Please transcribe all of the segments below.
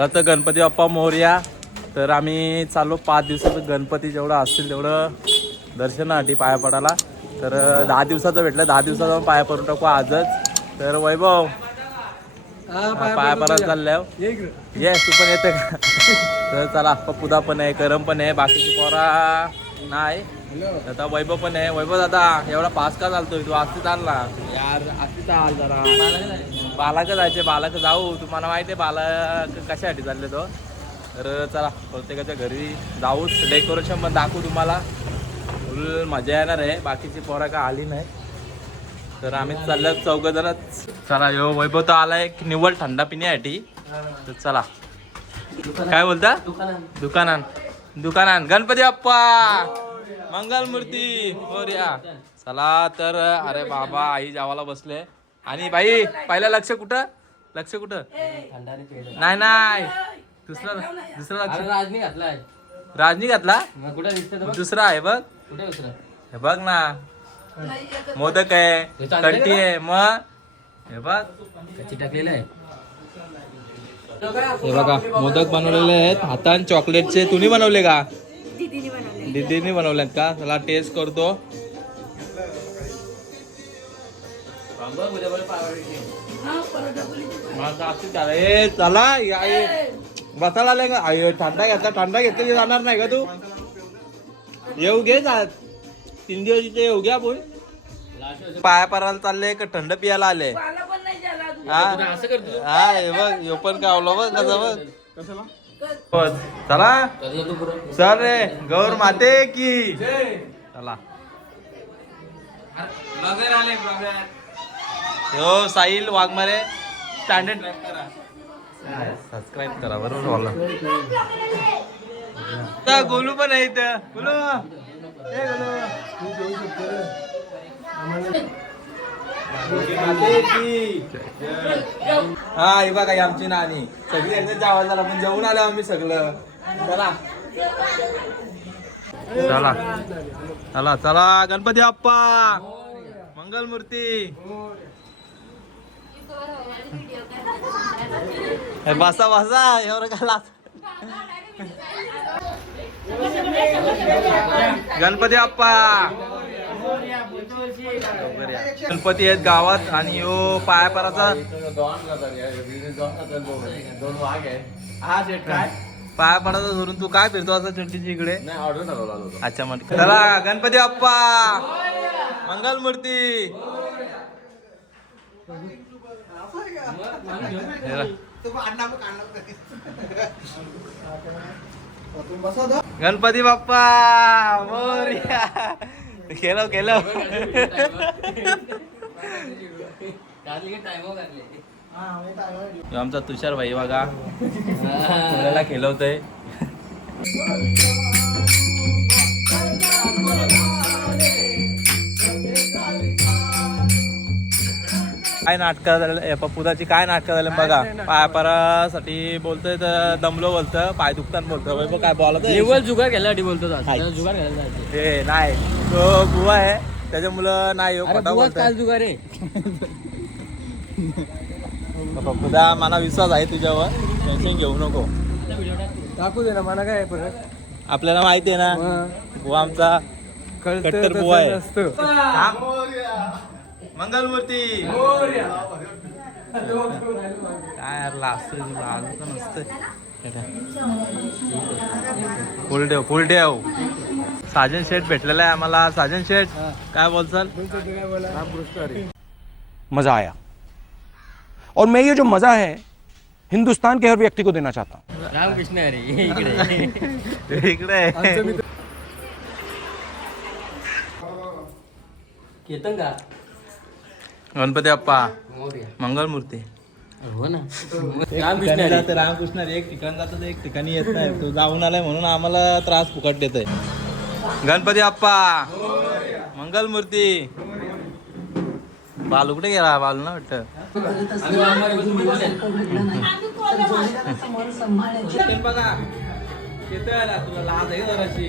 आता गणपती बाप्पा मोर्या तर आम्ही चाललो पाच दिवसाचं गणपती जेवढं असतील तेवढं दर्शनासाठी पाया पडायला. तर दहा दिवसाचं भेटलं. दहा दिवसाचा पाया पडून टाकू आजच. तर वैभव पाया पडायला चालल्या ये तू पण येते का? तर चला पप्पुदा पण आहे करम पण आहे बाकीची पोरा नाही. आता वैभव पण आहे. वैभव दादा एवढा पास का चालतोय? तू असते चाल ना यार असते चाल जरा. बालाक जायचे बालाक जाऊ. तुम्हाला माहिती आहे बालाक कशासाठी चालले तो? तर चला प्रत्येकाच्या घरी जाऊच डेकोरेशन पण दाखवू तुम्हाला. फुल मजा येणार आहे. बाकीची पोरा का आली नाही. तर आम्ही चाललो चौघ जणच चला यो वैभव तर आलाय. एक निव्वळ थंडा पिण्यासाठी. तर चला. काय बोलता? दुकानान. दुकानान. गणपती अप्पा मंगल मूर्ती हो, चला तर अरे बाबा आई जावाला बसले. आणि बाई पहिला लक्ष कुठं? लक्ष कुठं? नाही नाही. दुसरा दुसरा लक्ष. राजनी घातलाय. राजनी घातला? मग कुठे? दुसरा आहे बघ. कुठे दुसरं? हे बघ ना. मोदक आहे हे कंटी आहे मग. हे बघ. कच्ची टाकलेलं आहे. हे बघा मोदक बनवलेले आहेत. हातान चॉकलेटचे तुम्ही बनवले का? दीदीने बनवले. दीदीने बनवलेत का? चला टेस्ट करतो. ए चला या. बसायला आले का? आय थंडा घेतला थंडा घेतला की जाणार नाही का तू? येऊ घे जा. तीन दिवस इथे येऊ घ्या आपण पाया पारायला चालले का? थंड पियाला आले. हा? असं करतो हा हे बघ ह्यो पण कावलं बघ कसं बघ. चला. चल रे गौर माते की. चला. हो साहिल वाघमारे स्टँडर्ड सबस्क्राईब करा बरोबर बोला. गोलू पण आहे इथं. बोलू हा हे बघा आमची नानी सगळी एकदा आवाज झाला पण जेवून आलो आम्ही सगळं. चला. चला. चला चला गणपती बाप्पा. मंगलमूर्ती. बसा बसा. एवढं काय गणपती बाप्पा. गणपती आहेत गावात आणि यो पाया पराचा. दोन वाघ धरून तू काय फिरतो असं चड्डीची इकडे? अच्छा मग चला गणपती बाप्पा. मंगल मूर्ती गणपती बाप्पा मोरया. केलं केलं आमचा तुषार भाई बघा. खेळवतोय. काय नाटक झालं? पप्पुदाची काय नाटक झालं बघा. पायापारासाठी बोलतोय तर दमलो बोलतं पाय दुखताना बोलतोय. वैभव काय बोलत जुगार बोलतो जुगार. हे नाही. तो बुवा आहे. त्याच्यामुळं नाही हो जुगार आहे? पप्पुदा मला विश्वास आहे तुझ्यावर. टेन्शन घेऊ नको. टाकू दे ना मला काय परत? आपल्याला माहिती आहे ना बुवा आमचा कट्टर बुवा आहे? मंगलमूर्ती. काय यार लास्ट आलं नसतं फुल साजन शेठ भेटलेला आहे आम्हाला. साजन शेठ काय बोलचाल? मज़ा आया. और मैं ये जो मज़ा है हिंदुस्तान के हर व्यक्ति को देना चाहता हूँ। रामकृष्ण अरे इकडे. इकडे. केतन का? गणपती बाप्पा मोरया मंगलमूर्ती. हो ना. एक रामकृष्ण ठिकाणी अरे जातं रामकृष्ण हरी, एक ठिकाण जातं तर एक ठिकाणी येत नाही. तो जाऊन आलाय म्हणून आम्हाला त्रास फुकट देतोय. गणपती बाप्पा मंगलमूर्ती. बालू कुठे गेला? बालू ना वाटतं. आहे. बघा तुला लाज आहे जराशी.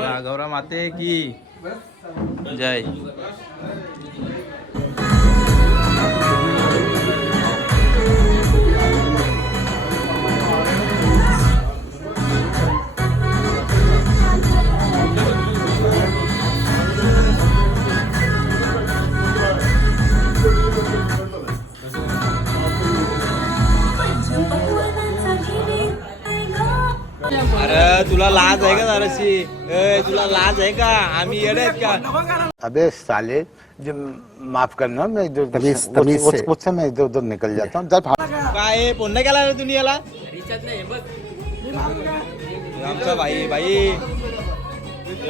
गौरा माते की जय। अरे तुला लाज आहे का जराशी? ए तुला लाज आहे का? आम्ही येडे आहेत का? अबे साले जो माफ करना मैं इधर तमीज- उस- तमीज उस- से। उससे मैं इधर उधर निकल जाता हूँ। जब काय पुन्हा केला रे तुम्ही याला? रिचार्ज नाही बघ. आमचा भाई भाई.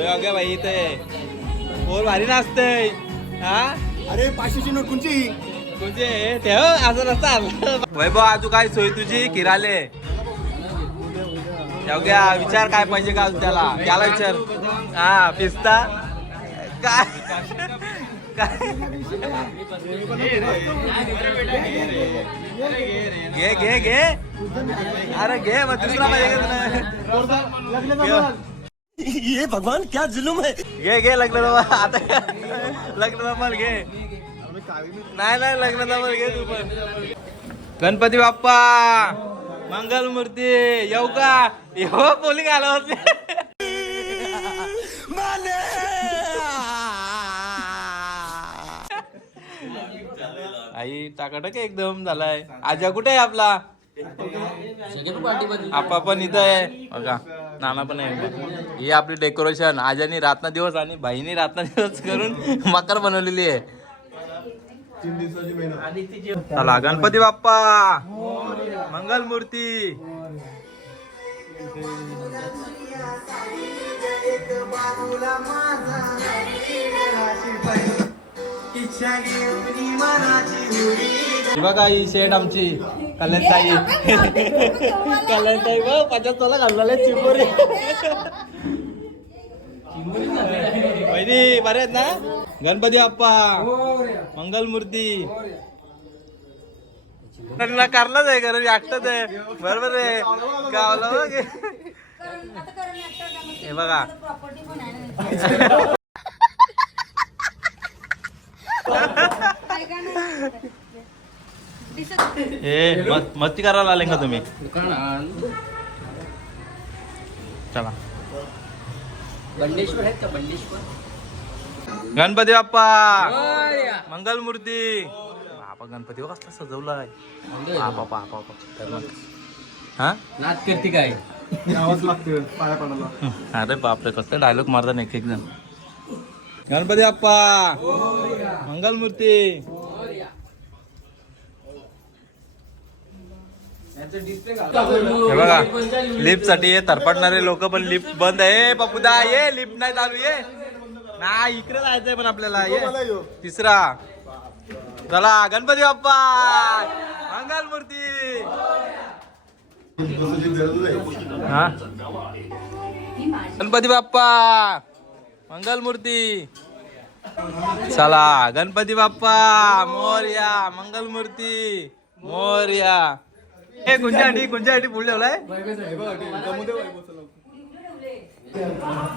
अगे भाई इथे पोर भारी नाचते हा? अरे पाचशेची नोट कोणची? तुझे ठेव असं नसतं वैभव आजू काय सोय तुझी? किराले. घ्या विचार काय पाहिजे का त्याला? त्याला विचार. हा पिस्ता. काय? घे घे घे. अरे घे मग दुसरा पाहिजे ये भगवान क्या जुलुम है? घे घे लग्न जमा आता लग्न जमाल घे. नाही नाही लग्न जमाल घे तू पण. गणपती बाप्पा! मंगल मूर्ती येऊ का? येऊ बोली घाला होते आई टाकाटक एकदम झालाय? आजा कुठे आहे आपला? आपा पण इथं आहे. बघा नाना पण आहे. ही आपली डेकोरेशन आजानी रातना दिवस आणि भाईनी रातना दिवस करून मकर बनवलेली आहे. चला गणपती बाप्पा! मंगल मूर्ती ही बघा ही शेड आमची कल्याणताई कल्याणताई बघ पाच्यात तुला घालवले चिंबोरी वहिनी बरे आहेत ना? गणपती बाप्पा मंगल लग्न करलाच आहे कारण आठत आहे. बरोबर आहे. गावला हे बघा. हे मस्ती करायला आले का तुम्ही? चला. आहेत का? गणपती बाप्पा! मंगलमूर्ती! बापा गणपती बघ कसला सजवलाय. बापा बापा बापा. हा? नाच करते काय? अरे बापरे कसले डायलॉग मारतात एक एक जण. गणपती बाप्पा! मंगल मूर्ती हे बघा लिफ्टसाठी तरपडणारे लोक पण लिफ्ट बंद आहे. पपुदा ये लिफ्ट नाही चालू ये. नाही इकडे जायचंय पण आपल्याला ये. तिसरा. चला गणपती बाप्पा! मंगल मूर्ती! हा? गणपती बाप्पा! मंगल मूर्ती! चला गणपती बाप्पा! मोर्या मंगल मूर्ती! मोर्या! हे गुंजाटी गुंजाटी पुढे ठेवलाय.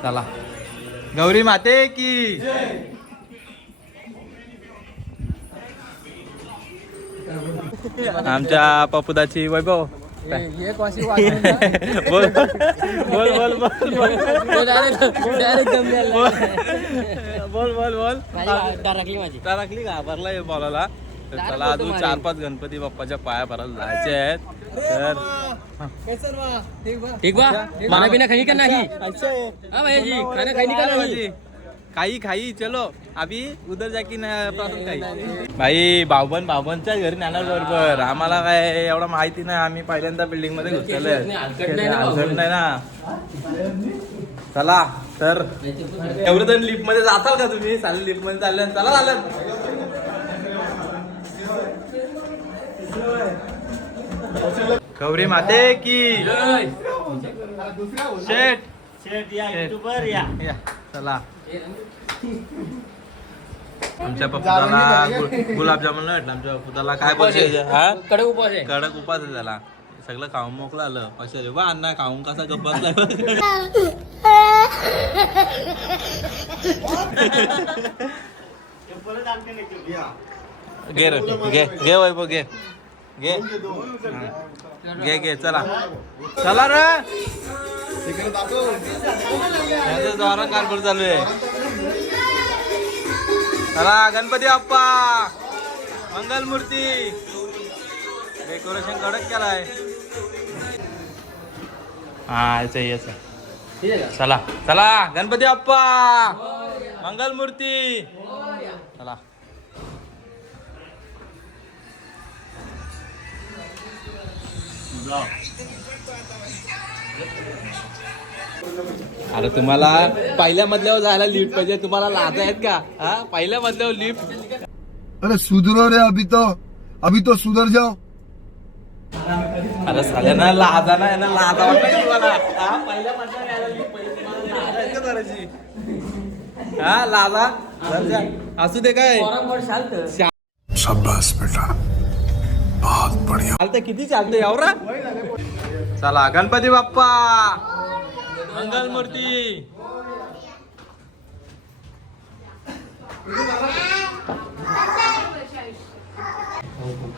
चला. गौरी माते की! आमच्या पपुदाची वैभव. बोल बोल बोल बोल बोल. बोल बोल टाकली का? भरला बॉलाला तर त्याला अजून चार पाच गणपती बाप्पाच्या पाया भरायला जायचे आहेत. तर ठीक बा मला बिना खाली का नाही? जी. खाना खाली का नाही? काही खाई चलो. अभी उधर जाकी पासून काही भाई भाऊबन भाऊबनच्या घरी नेणार बरोबर. आम्हाला काय एवढं माहिती नाही. आम्ही पहिल्यांदा बिल्डिंगमध्ये घुसलेलो नाही ना नाही चला तर. एवढं तर लिफ्टमध्ये जाताल का तुम्ही? चालेल लिफ्टमध्ये चालले चला चालेल गौरी माते की. शेट शेट या. या. चला. आमच्या पप्पाला गुलाबजामुन नाही भेटलं आमच्या पप्पाला काय पाहिजे हा? कडक उपवास आहे. कडक उपास आहे त्याला. सगळं खाऊन मोकळं आलं. पैसे बा अण्णा खाऊन कसा गप्प घे रे घे घे वैभव घे. घे. घे घे चला. चला रे. यांचं जोरात कारभार चालू आहे. चला गणपती बाप्पा. मंगल मूर्ती डेकोरेशन कडक केलाय. हा याच याच. चला चला गणपती बाप्पा. मंगल मूर्ती चला अरे तुम्हाला पहिल्या मधल्यावर जायला लिफ्ट पाहिजे. तुम्हाला लाज आहेत का? हा? पहिल्या मधल्यावर लिफ्ट अरे सुधरो रे अभी तो. अभी तो सुधर जाओ. अरे साल्याना लाजा ना यांना लाजा वाटत तुम्हाला. हा पहिल्या मधल्यावर यायला lift पाहिजे. तुम्हाला लाज आहे का जराशी? हा लाजा? असू दे काय. शाबाश बेटा. बहुत बढ़िया. चालतं किती चालतं यावरा? चला गणपती बाप्पा. मंगल मूर्ती.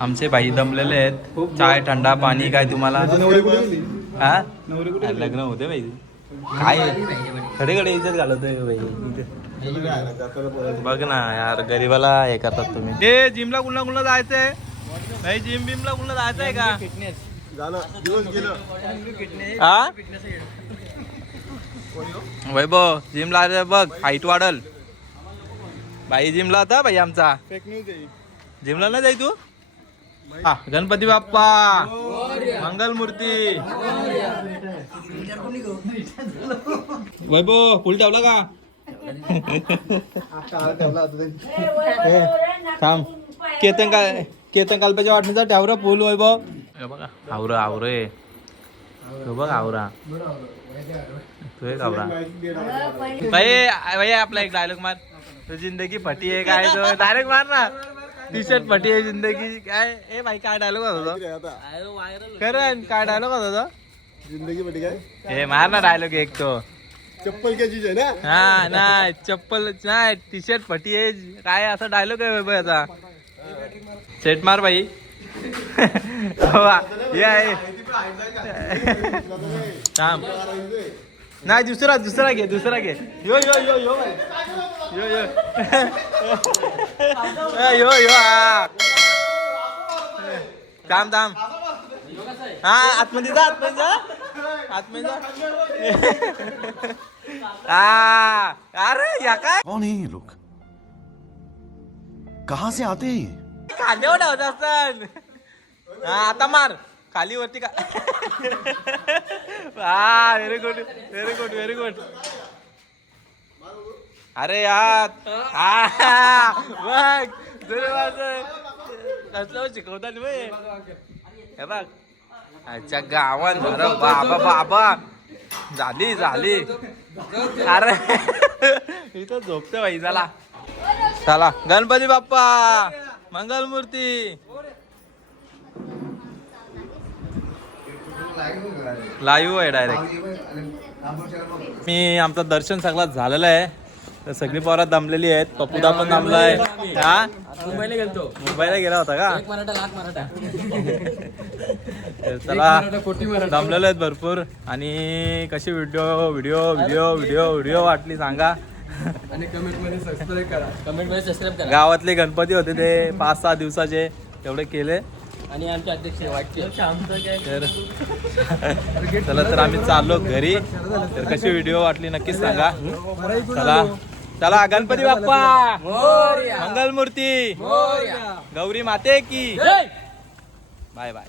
आमचे भाई दमलेले आहेत. चाय थंडा पाणी काय तुम्हाला? हा? लग्न होते भाई. काय? खडे खडे इज्जत घालतोय भाई. बघ ना यार गरीबाला हे करतात तुम्ही. ए जिमला कुणला कुणला जायचंय. नाही जिम बिमला कुणला जायचंय का? हा? वैभव जिमला ला बघ हाईट वाढल. बाई जिमला होता बाई आमचा. जिमला नाही जाई तू? हा, गणपती बाप्पा. मंगल मूर्ती वैभव फुल ठेवला का? थांब. केतन काय केतन कालपाच्या वाटणीचा ठेवरा फुल वैभव. बघा आवरा आवरे बघ आवरा. तू भाई भाई आपला एक डायलॉग मार. तो जिंदगी फटी आहे काय तो? डायरेक्ट मार ना. टी शर्ट फटी आहे जिंदगी. काय? ए भाई काय डायलॉग होता तो? करण काय डायलॉग होता तो? जिंदगी बड़ी काय? हे मार ना डायलॉग एक तो. चप्पल क्या चीज है ना? हा नाही चप्पल नाही टी शर्ट फटी आहे. काय असा डायलॉग आहे बाई आता? सेट मार बाई. हो आहे थांब. नाही दुसरा दुसरा घे दुसरा घे. यो यो यो यो. यो यो. यो यो हा. थांब थांब. हा आतमध्ये जा आतमध्ये जा. आतमध्ये जा. आ, अरे या काय? कौन है ये लोग? कहाँ से आते हैं ये? खांद्यावर ठेवत असतात हा आता मार. खाली वरती का? हा very good very good very good अरे यार हा बघ तुला माझं कसलं हो, शिकवतात हे बघ. अच्छा गावात बरं. बाबा बाबा. झाली झाली. अरे इथं झोपते बाई चला. चला. गणपती बाप्पा मंगल लाईव्ह आहे डायरेक्ट मी आमचं दर्शन सगळं झालेलं आहे. तर सगळी पोरं दमलेली आहेत. पप्पूदा पण दमलाय. हा? मुंबईला गेलतो. मुंबईला गेला होता का? एक मराठा लाख मराठा. तर चला दमलेले आहेत भरपूर. आणि कशी video video video video video वाटली सांगा. आणि कमेंटमध्ये सबस्क्राईब करा. कमेंटमध्ये सबस्क्राईब करा गावातले गणपती होते ते पाच सहा दिवसाचे तेवढे केले. आणि आमचे अध्यक्ष वाटते. चला तर आम्ही चाललो घरी. तर कशी व्हिडिओ वाटली नक्कीच सांगा. चला. चला गणपती बाप्पा. मंगल मूर्ती गौरी माते की. Bye bye.